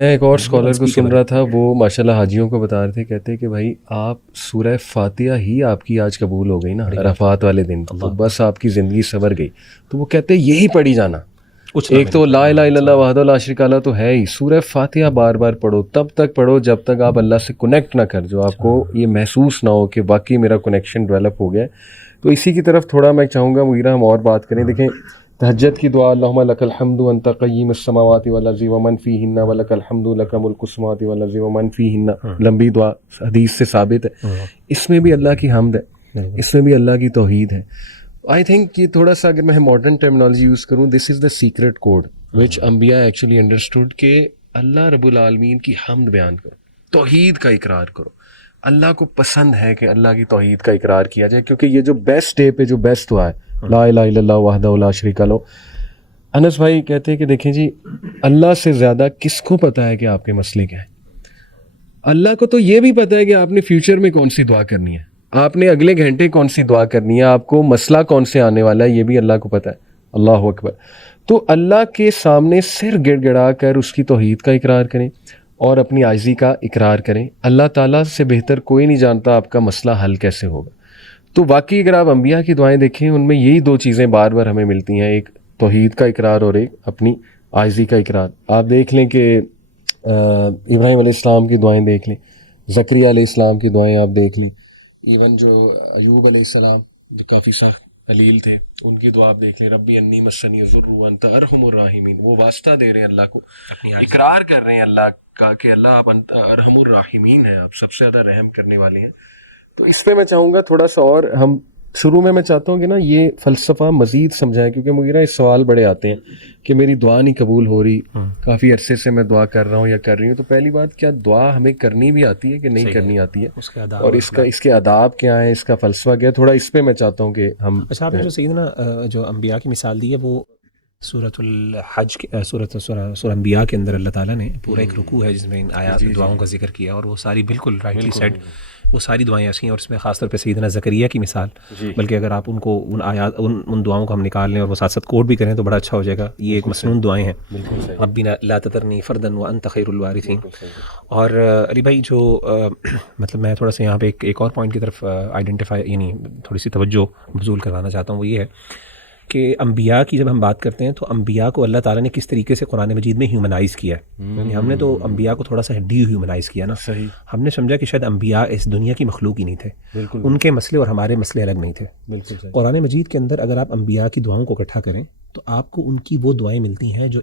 میں ایک اور اسکالر کو سن رہا تھا، وہ ماشاءاللہ حاجیوں کو بتا رہے تھے، کہتے کہ بھائی آپ سورہ فاتحہ ہی آپ کی آج قبول ہو گئی نا عرفات والے دن، تو بس آپ کی زندگی سنور گئی. تو وہ کہتے یہی پڑھی جانا. ایک تو لا الہ الا اللہ وحدہ لا شریک لہ تو ہے ہی، سورہ فاتحہ بار بار پڑھو، تب تک پڑھو جب تک آپ اللہ سے کنیکٹ نہ کر، جو آپ کو یہ محسوس نہ ہو کہ واقعی میرا کنیکشن ڈیولپ ہو گیا. تو اسی کی طرف تھوڑا میں چاہوں گا مغیرہ ہم اور بات کریں. دیکھیں تہجد کی دعا، اللہم لک الحمد انت قیم السماوات والارض ومن فیہن ولک الحمد لک ملک السماوات والارض ومن فیہن، لمبی دعا حدیث سے ثابت ہے. اس میں بھی اللہ کی حمد ہے، اس میں بھی اللہ کی توحید ہے. آئی تھنک یہ تھوڑا سا اگر میں ماڈرن ٹرمنالوجی یوز کروں، دس از دا سیکرٹ کوڈ وچ انبیاء ایکچولی انڈرسٹوڈ کہ اللہ رب العالمین کی حمد بیان کرو، توحید کا اقرار کرو. اللہ کو پسند ہے کہ اللہ کی توحید کا اقرار کیا جائے، کیونکہ یہ جو بیسٹ ڈے پہ جو بیسٹ دعا ہے لا الہ الا اللہ وحدہ لا شریک لہ. انس بھائی کہتے ہیں کہ دیکھیں جی، اللہ سے زیادہ کس کو پتہ ہے کہ آپ کے مسئلے کیا ہیں؟ اللہ کو تو یہ بھی پتہ ہے کہ آپ نے فیوچر میں کون سی دعا کرنی ہے، آپ نے اگلے گھنٹے کون سی دعا کرنی ہے، آپ کو مسئلہ کون سے آنے والا ہے، یہ بھی اللہ کو پتہ ہے. اللہ اکبر. تو اللہ کے سامنے سر گڑ گڑا کر اس کی توحید کا اقرار کریں اور اپنی عاجزی کا اقرار کریں. اللہ تعالیٰ سے بہتر کوئی نہیں جانتا آپ کا مسئلہ حل کیسے ہوگا. تو واقعی اگر آپ انبیاء کی دعائیں دیکھیں، ان میں یہی دو چیزیں بار بار ہمیں ملتی ہیں، ایک توحید کا اقرار اور ایک اپنی عاجزی کا اقرار. آپ دیکھ لیں کہ ابراہیم علیہ السلام کی دعائیں دیکھ لیں، زکریا علیہ السلام کی دعائیں آپ دیکھ لیں، ایون جو ایوب علیہ السلام جو کافی سخت علیل تھے، ان کی دعا آپ دیکھ لیں، ربی انی مسنی الضر وانت ارحم الراحمین. وہ واسطہ دے رہے ہیں اللہ کو، اقرار کر رہے ہیں اللہ کا کہ اللہ آپ انت ارحم الراحمین ہیں، آپ سب سے زیادہ رحم کرنے والے ہیں. تو اس پہ میں چاہوں گا تھوڑا سا اور ہم شروع میں چاہتا ہوں کہ نا یہ فلسفہ مزید سمجھائیں، کیونکہ مجھے اس سوال بڑے آتے ہیں کہ میری دعا نہیں قبول ہو رہی، کافی عرصے سے میں دعا کر رہا ہوں یا کر رہی ہوں. تو پہلی بات، کیا دعا ہمیں کرنی بھی آتی ہے کہ نہیں کرنی آتی ہے، اور اس کے آداب کیا ہیں، اس کا فلسفہ کیا ہے، تھوڑا اس پہ میں چاہتا ہوں کہ ہم. اچھا، آپ نے جو سیدنا جو انبیاء کی مثال دی ہے، وہ سورۃ الحج سورہ انبیاء کے اندر اللہ تعالیٰ نے پورا ایک رکوع ہے جس میں ان آیات دعاؤں کا ذکر کیا، اور وہ ساری بالکل رائٹلی سیڈ، وہ ساری دعائیں ایسی ہیں. اور اس میں خاص طور پہ سیدنا زکریا کی مثال، بلکہ اگر آپ ان کو ان آیات ان دعاؤں کو ہم نکال لیں اور وہ ساتھ ساتھ کوڈ بھی کریں تو بڑا اچھا ہو جائے گا. یہ ایک مسنون دعائیں ہیں، ربنا لا تذرنی فردا وانت خیر الوارثین. اور علی بھائی جو مطلب میں تھوڑا سا یہاں پہ ایک اور پوائنٹ کی طرف آئیڈینٹیفائی، یعنی تھوڑی سی توجہ مبذول کروانا چاہتا ہوں. وہ یہ ہے کہ انبیاء کی جب ہم بات کرتے ہیں تو انبیاء کو اللہ تعالیٰ نے کس طریقے سے قرآن مجید میں ہیومنائز کیا ہے. یعنی ہم نے تو انبیاء کو تھوڑا سا ڈی ہیومنائز کیا نا. ہم نے سمجھا کہ شاید انبیاء اس دنیا کی مخلوق ہی نہیں تھے، ان کے مسئلے اور ہمارے مسئلے الگ نہیں تھے. قرآن مجید کے اندر اگر آپ انبیاء کی دعاؤں کو اکٹھا کریں تو آپ کو ان کی وہ دعائیں ملتی ہیں جو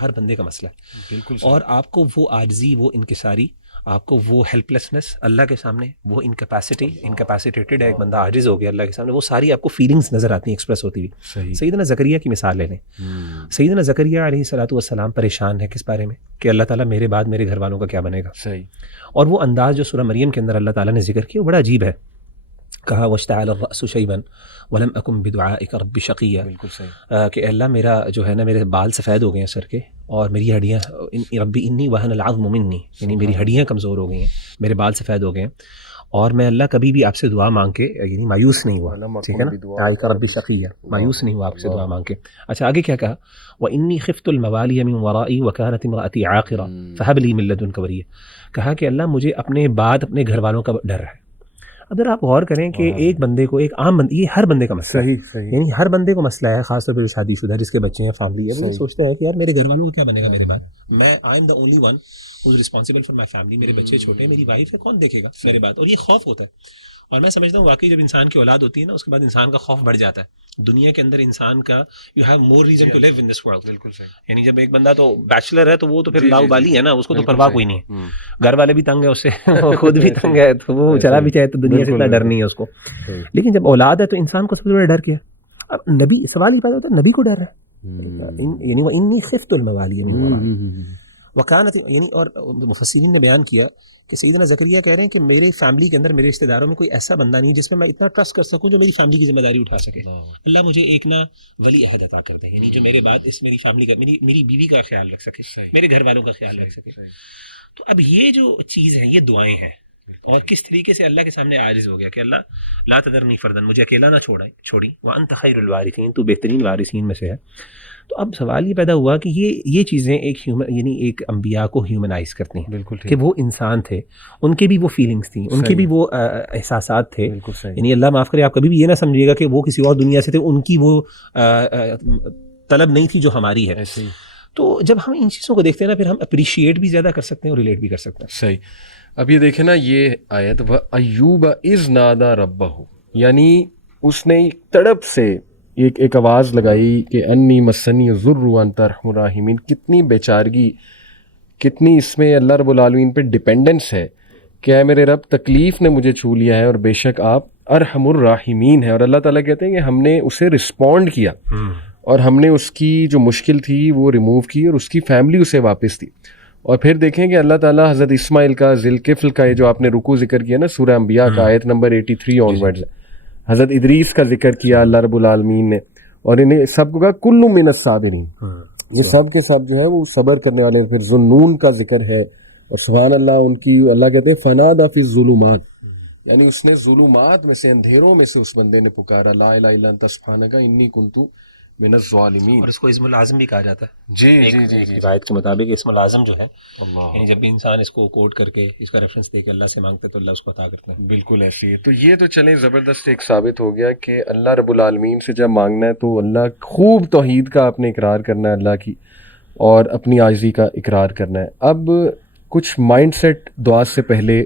ہر بندے کا مسئلہ ہے، اور آپ کو وہ عاجزی، وہ انکساری، آپ کو وہ ہیلپلیسنس اللہ کے سامنے، وہ انکیپیسیٹیٹڈ ہے، ایک بندہ عاجز ہو گیا اللہ کے سامنے، وہ ساری آپ کو فیلنگز نظر آتی ہیں ایکسپریس ہوتی ہوئی. سیدنا زکریا کی مثال لے لیں. سیدنا زکریا علیہ الصلوۃ والسلام پریشان ہے کس بارے میں کہ اللہ تعالیٰ میرے بعد میرے گھر والوں کا کیا بنے گا. اور وہ انداز جو سورہ مریم کے اندر اللہ تعالیٰ نے ذکر کیا وہ بڑا عجیب ہے. کہا واشتعل الرأس شیبا ولم اکن بدعائک رب شقیا، کہ اللہ میرا جو ہے نا، میرے بال سفید ہو گئے ہیں سر کے، اور میری ہڈیاں، ربی انی وہن العظم منی، یعنی میری ہڈیاں کمزور ہو گئی ہیں، میرے بال سفید ہو گئے ہیں، اور میں اللہ کبھی بھی آپ سے دعا مانگ کے یعنی مایوس نہیں ہوا. ٹھیک ہے نا، دعائک رب شقیا، مایوس نہیں ہوا آپ سے دعا مانگ کے. اچھا آگے کیا کہا، وانی خفت الموالی من ورائی وکانت امراتی عاقرا فہب لی من لدنک ولیہ. کہا کہ اللہ مجھے اپنے بعد اپنے گھر والوں کا ڈر ہے. اگر آپ غور کریں کہ ایک بندے کو، ایک عام بندے، یہ ہر بندے کا مسئلہ ہے، یعنی ہر بندے کو مسئلہ ہے، خاص طور پہ جو شادی شدہ جس کے بچے ہیں، فیملی ہے، وہ یہ سوچتا ہے کہ یار میرے گھر والوں کو کیا بنے گا میرے بعد، میں I am the only one who is responsible for my family, میرے بچے چھوٹے ہیں، میری وائف ہے، کون دیکھے گا میرے بعد. اور یہ خوف ہوتا ہے. اور میں سمجھتا ہوں واقعی جب انسان کی اولاد ہوتی ہے نا، اس کے بعد انسان کا خوف بڑھ جاتا ہے دنیا کے اندر. انسان کا you have more reason to live in this world. بالکل صحیح. یعنی جب ایک بندہ تو بیچلر ہے تو وہ تو پھر لاؤ بالی ہے نا، اس کو تو پرواہ کوئی نہیں ہے، گھر والے بھی تنگ ہے اس سے، وہ خود بھی تنگ ہے، تو وہ چلا بھی چاہے تو دنیا سے اتنا ڈر نہیں ہے اس کو. لیکن جب اولاد ہے تو انسان کو سب سے بڑا ڈر کیا ہے؟ اب نبی، سوال یہ پیدا ہوتا ہے نبی کو ڈر ہے، یعنی وہ انی خفت الموالی وکانت، یعنی. اور مفسرین نے بیان کیا کہ سیدنا زکریا کہہ رہے ہیں کہ میرے فیملی کے اندر، میرے رشتہ داروں میں کوئی ایسا بندہ نہیں جس میں میں اتنا ٹرسٹ کر سکوں جو میری فیملی کی ذمہ داری اٹھا سکے. اللہ مجھے ایک نا ولی عہد عطا کر دیں، یعنی جو میرے بعد اس میری فیملی کا، میری بیوی کا خیال رکھ سکے، میرے گھر والوں کا خیال رکھ سکے. تو اب یہ جو چیز ہے، یہ دعائیں ہیں اور کس طریقے سے اللہ کے سامنے عاجز ہو گیا کہ اللہ لا تذرنی فردا، مجھے اکیلا نہ چھوڑی، وانت خیر الوارثین، تو بہترین وارثین میں سے ہے. تو اب سوال یہ پیدا ہوا کہ یہ چیزیں ایک یعنی ایک انبیاء کو ہیومنائز کرتی ہیں. بالکل کہ وہ انسان تھے، ان کے بھی وہ فیلنگز تھیں، ان کے بھی وہ احساسات تھے. یعنی اللہ معاف کرے، آپ کبھی بھی یہ نہ سمجھیے گا کہ وہ کسی اور دنیا سے تھے، ان کی وہ طلب نہیں تھی جو ہماری ہے. تو جب ہم ان چیزوں کو دیکھتے ہیں نا، پھر ہم اپریشیٹ بھی زیادہ کر سکتے ہیں اور ریلیٹ بھی کر سکتے ہیں. صحیح. اب یہ دیکھیں نا، یہ آیت وَأَيُّوبَ إِذْ نَادَى رَبَّهُ، یعنی اس نے تڑپ سے ایک آواز لگائی کہ انی مسنی الضر وانت ارحم الراحمین. کتنی بیچارگی، کتنی اس میں اللہ رب العالمین پہ ڈیپینڈنس ہے کہ اے میرے رب، تکلیف نے مجھے چھو لیا ہے اور بے شک آپ ارحم الراحمین ہیں. اور اللہ تعالیٰ کہتے ہیں کہ ہم نے اسے رسپونڈ کیا اور ہم نے اس کی جو مشکل تھی وہ ریموو کی اور اس کی فیملی اسے واپس دی. اور پھر دیکھیں کہ اللہ تعالیٰ حضرت اسماعیل کا، ذوالکفل کا، یہ جو آپ نے رکوع ذکر کیا نا سورہ انبیاء کا آیت نمبر 83 آنورڈز، حضرت ادریس کا ذکر کیا اللہ رب العالمین نے، اور انہیں سب کو کہا کل من الصابرین، یہ سب کے سب جو ہے وہ صبر کرنے والے. پھر ذوالنون کا ذکر ہے، اور سبحان اللہ ان کی اللہ کہتے ہیں فنادى فی الظلمات، یعنی اس نے ظلمات میں سے، اندھیروں میں سے اس بندے نے پکارا لا الہ الا انت سبحانک انی کنت من الظالمین. اور اس کو اسم العظم بھی کہا جاتا ہے. جی روایت کے مطابق اسم العظم جو ہے، یعنی جب بھی انسان اس کو کوٹ کر کے اس کا ریفرنس دے کے اللہ سے مانگتا ہے تو اللہ اس کو عطا کرتا ہے. بالکل ایسی ہے. تو یہ تو چلیں زبردست ایک ثابت ہو گیا کہ اللہ رب العالمین سے جب مانگنا ہے تو اللہ خوب توحید کا اپنے اقرار کرنا ہے اللہ کی، اور اپنی عاجزی کا اقرار کرنا ہے. اب کچھ مائنڈ سیٹ دعا سے پہلے،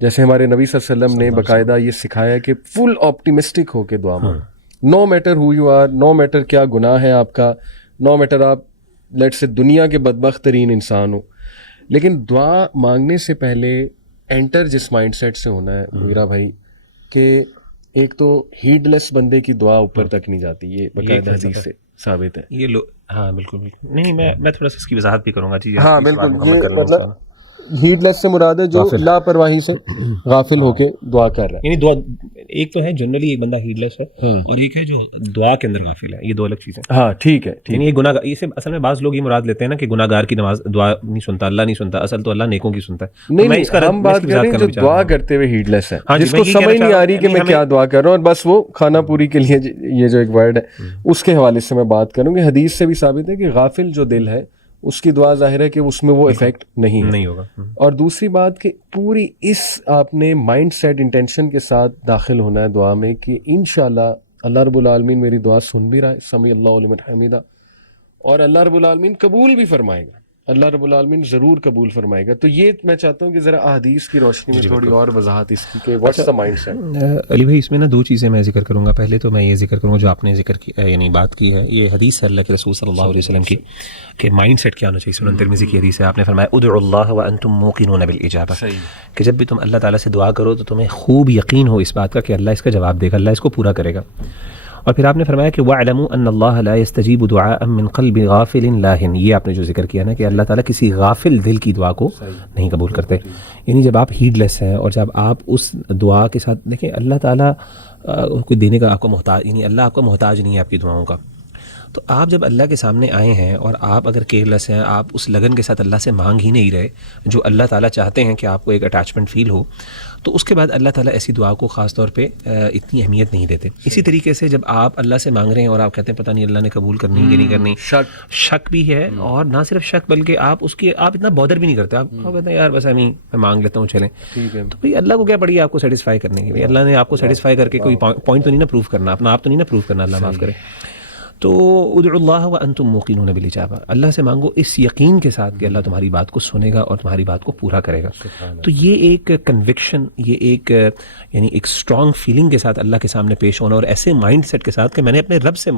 جیسے ہمارے نبی صلی اللہ علیہ وسلم نے باقاعدہ یہ سکھایا کہ فل آپٹیمسٹک ہو کے دعا مانگو. No matter who you are, no matter کیا گناہ ہے آپ کا، نو میٹر آپ لیٹ سے دنیا کے بدبخت ترین انسان ہو، لیکن دعا مانگنے سے پہلے انٹر جس مائنڈ سیٹ سے ہونا ہے میرا بھائی، کہ ایک تو ہیڈ لیس بندے کی دعا اوپر تک نہیں جاتی. یہ باقاعدہ حدیث سے ثابت ہے. یہ ہاں بالکل. نہیں میں تھوڑا سا اس کی وضاحت بھی کروں گا. جی ہاں بالکل. یہ مطلب ہیڈ لیس سے مراد ہے جو لاپرواہی سے غافل ہو کے دعا کر رہا ہے. یعنی دعا ایک تو ہے جنرلی ایک بندہ ہیڈ لیس ہے، اور ایک ہے جو دعا کے اندر غافل ہے. یہ دو الگ چیزیں. ہاں ٹھیک ہے. یعنی یہ گناہ، اسے اصل میں بعض لوگ یہ مراد لیتے ہیں نا کہ گناہ گار کی نماز دعا نہیں سنتا، اللہ نہیں سنتا. اصل تو اللہ نیکوں کی سنتا ہے. نہیں، ہم بات کر رہے ہیں جو دعا کرتے ہوئے ہیڈ لیس ہے، جس کو سمجھ نہیں آ رہی کہ میں کیا دعا کر رہا ہوں، اور بس وہ کھانا پوری کے لیے یہ جو ایک ورڈ ہے اس کے حوالے سے میں بات کروں گی. حدیث سے بھی ثابت ہے کہ غافل جو دل ہے اس کی دعا ظاہر ہے کہ اس میں وہ افیکٹ نہیں ہوگا. اور دوسری بات کہ پوری اس آپ نے مائنڈ سیٹ انٹینشن کے ساتھ داخل ہونا ہے دعا میں کہ انشاءاللہ اللہ رب العالمین میری دعا سن بھی رہا ہے، سمیع اللہ لمن حمیدہ، اور اللہ رب العالمین قبول بھی فرمائے گا. اللہ رب العالمین ضرور قبول فرمائے گا. تو یہ میں چاہتا ہوں کہ ذرا احادیث کی روشنی میں تھوڑی اور وضاحت اس کی کہ واٹس دا مائنڈ سیٹ. علی بھائی اس میں نا دو چیزیں میں ذکر کروں گا. پہلے تو میں یہ ذکر کروں گا جو آپ نے ذکر کی، یعنی بات کی ہے، یہ حدیث ہے اللہ کے رسول صلی اللہ علیہ وسلم کی کہ مائنڈ سیٹ کیا ہونا چاہیے. سنن ترمذی کی حدیث ہے، آپ نے فرمایا ادعوا اللہ وانتم موقنون بالاجابہ، کہ جب بھی تم اللہ تعالیٰ سے دعا کرو تو تمہیں خوب یقین ہو اس بات کا کہ اللہ اس کا جواب دے گا، اللہ اس کو پورا کرے گا. اور پھر آپ نے فرمایا کہ وَاعْلَمُوا أَنَّ اللَّهَ لَا يَسْتَجِيبُ دُعَاءً مِّن قَلْبِ غَافِلٍ لَاهٍ. یہ آپ نے جو ذکر کیا نا کہ اللہ تعالیٰ کسی غافل دل کی دعا کو نہیں قبول کرتے. یعنی جب آپ ہیڈ لیس ہیں اور جب آپ اس دعا کے ساتھ دیکھیں، اللہ تعالیٰ کوئی دینے کا آپ کو محتاج، یعنی اللہ آپ کا محتاج نہیں ہے آپ کی دعاؤں کا. تو آپ جب اللہ کے سامنے آئے ہیں اور آپ اگر کیئرلیس ہیں، آپ اس لگن کے ساتھ اللہ سے مانگ ہی نہیں رہے جو اللہ تعالیٰ چاہتے ہیں کہ آپ کو ایک اٹیچمنٹ فیل ہو، تو اس کے بعد اللہ تعالیٰ ایسی دعا کو خاص طور پہ اتنی اہمیت نہیں دیتے. اسی طریقے سے جب آپ اللہ سے مانگ رہے ہیں اور آپ کہتے ہیں پتہ نہیں اللہ نے قبول کرنی کہ نہیں کرنی، شک بھی ہے، اور نہ صرف شک بلکہ آپ اس کی آپ اتنا بودر بھی نہیں کرتے. آپ کہتے ہیں یار بس میں مانگ لیتا ہوں چلیں. تو بھائی اللہ کو کیا پڑی آپ کو سیٹسفائی کرنے کی؟ اللہ نے آپ کو سیٹسفائی کر کے کوئی پوائنٹ تو نہیں نا پروف کرنا، اپنا آپ تو نہیں نا پروف کرنا، اللہ معاف کرے. تو ادعوا اللہ وانتم موقنون بالاجابہ، اللہ سے مانگو اس یقین کے ساتھ کہ اللہ تمہاری بات کو سنے گا اور تمہاری بات کو پورا کرے گا. تو یہ ایک کنوکشن، یہ ایک یعنی ایک اسٹرانگ فیلنگ کے ساتھ اللہ کے سامنے پیش ہونا، اور ایسے مائنڈ سیٹ کے ساتھ کہ میں نے اپنے رب سے،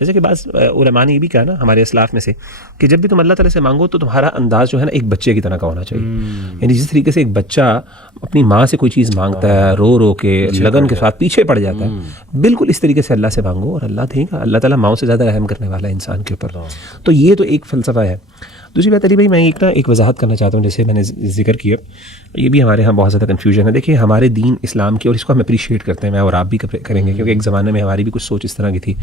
جیسے کہ بعض علماء نے یہ بھی کہا نا ہمارے اسلاف میں سے کہ جب بھی تم اللہ تعالیٰ سے مانگو تو تمہارا انداز جو ہے نا ایک بچے کی طرح کا ہونا چاہیے. یعنی جس طریقے سے ایک بچہ اپنی ماں سے کوئی چیز مانگتا ہے، رو رو کے لگن کے ساتھ پیچھے پڑ جاتا ہے، بالکل اس طریقے سے اللہ سے مانگو اور اللہ دے گا. اللہ تعالیٰ ماؤں سے زیادہ رحم کرنے والا ہے انسان کے اوپر. تو یہ تو ایک فلسفہ ہے. دوسری بات علی بھائی میں ایک وضاحت کرنا چاہتا ہوں، جیسے میں نے ذکر کیا، یہ بھی ہمارے ہاں بہت زیادہ کنفیوژن ہے. دیکھیے ہمارے دین اسلام کی، اور اس کو ہم اپریشیٹ کرتے ہیں، میں اور آپ بھی کریں گے کیونکہ ایک زمانے میں ہماری بھی کچھ سوچ اس طرح کی تھی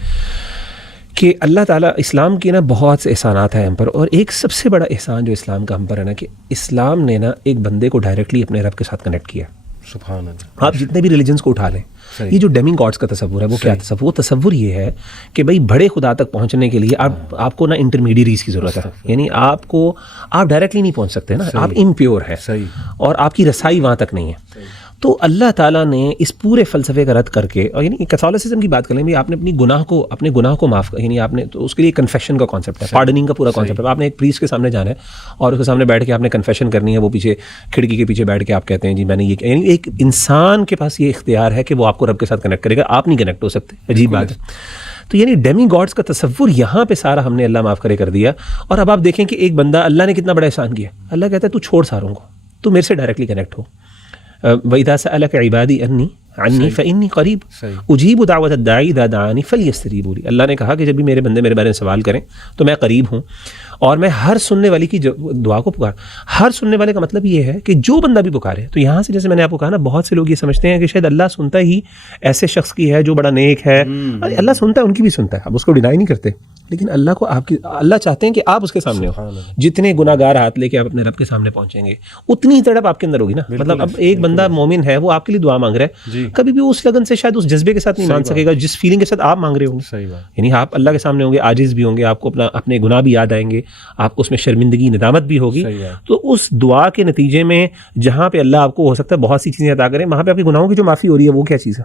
کہ اللہ تعالیٰ اسلام کی نا بہت سے احسانات ہیں ہم پر، اور ایک سب سے بڑا احسان جو اسلام کا ہم پر ہے نا کہ اسلام نے نا ایک بندے کو ڈائریکٹلی اپنے رب کے ساتھ کنیکٹ کیا. سبحان اللہ. آپ جتنے بھی ریلیجنس کو اٹھا لیں, یہ جو ڈیمی گاڈس کا تصور ہے وہ کیا تصور, وہ تصور یہ ہے کہ بھائی بڑے خدا تک پہنچنے کے لیے آپ کو نا انٹرمیڈیریز کی ضرورت ہے, یعنی آپ ڈائریکٹلی نہیں پہنچ سکتے نا, آپ امپیور ہے اور آپ کی رسائی وہاں تک نہیں ہے. تو اللہ تعالیٰ نے اس پورے فلسفے کا رد کر کے, اور یعنی کیتھولسزم کی بات کریں بھی, آپ نے اپنے گناہ کو معاف, یعنی آپ نے, تو اس کے لیے کنفیشن کا کانسیپٹ ہے, پارڈننگ کا پورا کانسیپٹ ہے. آپ نے ایک پریسٹ کے سامنے جانا ہے اور اس کے سامنے بیٹھ کے آپ نے کنفیشن کرنی ہے, وہ پیچھے کھڑکی کے پیچھے بیٹھ کے آپ کہتے ہیں جی میں نے یہ, یعنی ایک انسان کے پاس یہ اختیار ہے کہ وہ آپ کو رب کے ساتھ کنیکٹ کرے گا, آپ نہیں کنیکٹ ہو سکتے. عجیب بات ہے. تو یعنی ڈیمی گاڈس کا تصور یہاں پہ سارا ہم نے اللہ معاف کرے کر دیا. اور اب آپ دیکھیں کہ ایک بندہ, اللہ نے کتنا بڑا احسان کیا, اللہ کہتا ہے تو چھوڑ ساروں کو, تو میرے سے ڈائریکٹلی کنیکٹ ہو. وَإِذَا سَأَلَكَ عِبَادِي عَنِّي فَإِنِّي قَرِيبٌ أُجِيبُ دَعْوَةَ الدَّاعِ إِذَا دَعَانِ فَلْيَسْتَجِيبُوا لِي. اللہ نے کہا کہ جب بھی میرے بندے میرے بارے میں سوال کریں تو میں قریب ہوں, اور میں ہر سننے والے کی دعا کو پکار. ہر سننے والے کا مطلب یہ ہے کہ جو بندہ بھی پکارے, تو یہاں سے جیسے میں نے آپ کو کہا نا, بہت سے لوگ یہ سمجھتے ہیں کہ شاید اللہ سنتا ہی ایسے شخص کی ہے جو بڑا نیک ہے. اللہ سنتا ہے, ان کی بھی سنتا ہے, اب اس کو ڈینائی نہیں کرتے, لیکن اللہ کو اللہ چاہتے ہیں کہ آپ اس کے سامنے ہو. جتنے گناہ گار ہاتھ لے کے آپ اپنے رب کے سامنے پہنچیں گے, اتنی تڑپ آپ کے اندر ہوگی نا. مطلب اب ایک بندہ مومن ہے, وہ آپ کے لیے دعا مانگ رہا ہے, کبھی بھی اس لگن سے شاید اس جذبے کے ساتھ نہیں مانگ سکے گا جس فیلنگ کے ساتھ آپ مانگ رہے ہوں گے. یعنی آپ اللہ کے سامنے ہوں گے, عاجز بھی ہوں گے, آپ کو اپنے گناہ بھی یاد آئیں گے, آپ کو اس میں شرمندگی ندامت بھی ہوگی. تو اس دعا کے نتیجے میں جہاں پہ اللہ آپ کو ہو سکتا ہے بہت سی چیزیں عطا کریں, وہاں پہ آپ کے گناہوں کی جو معافی ہو رہی ہے وہ کیا چیز ہے؟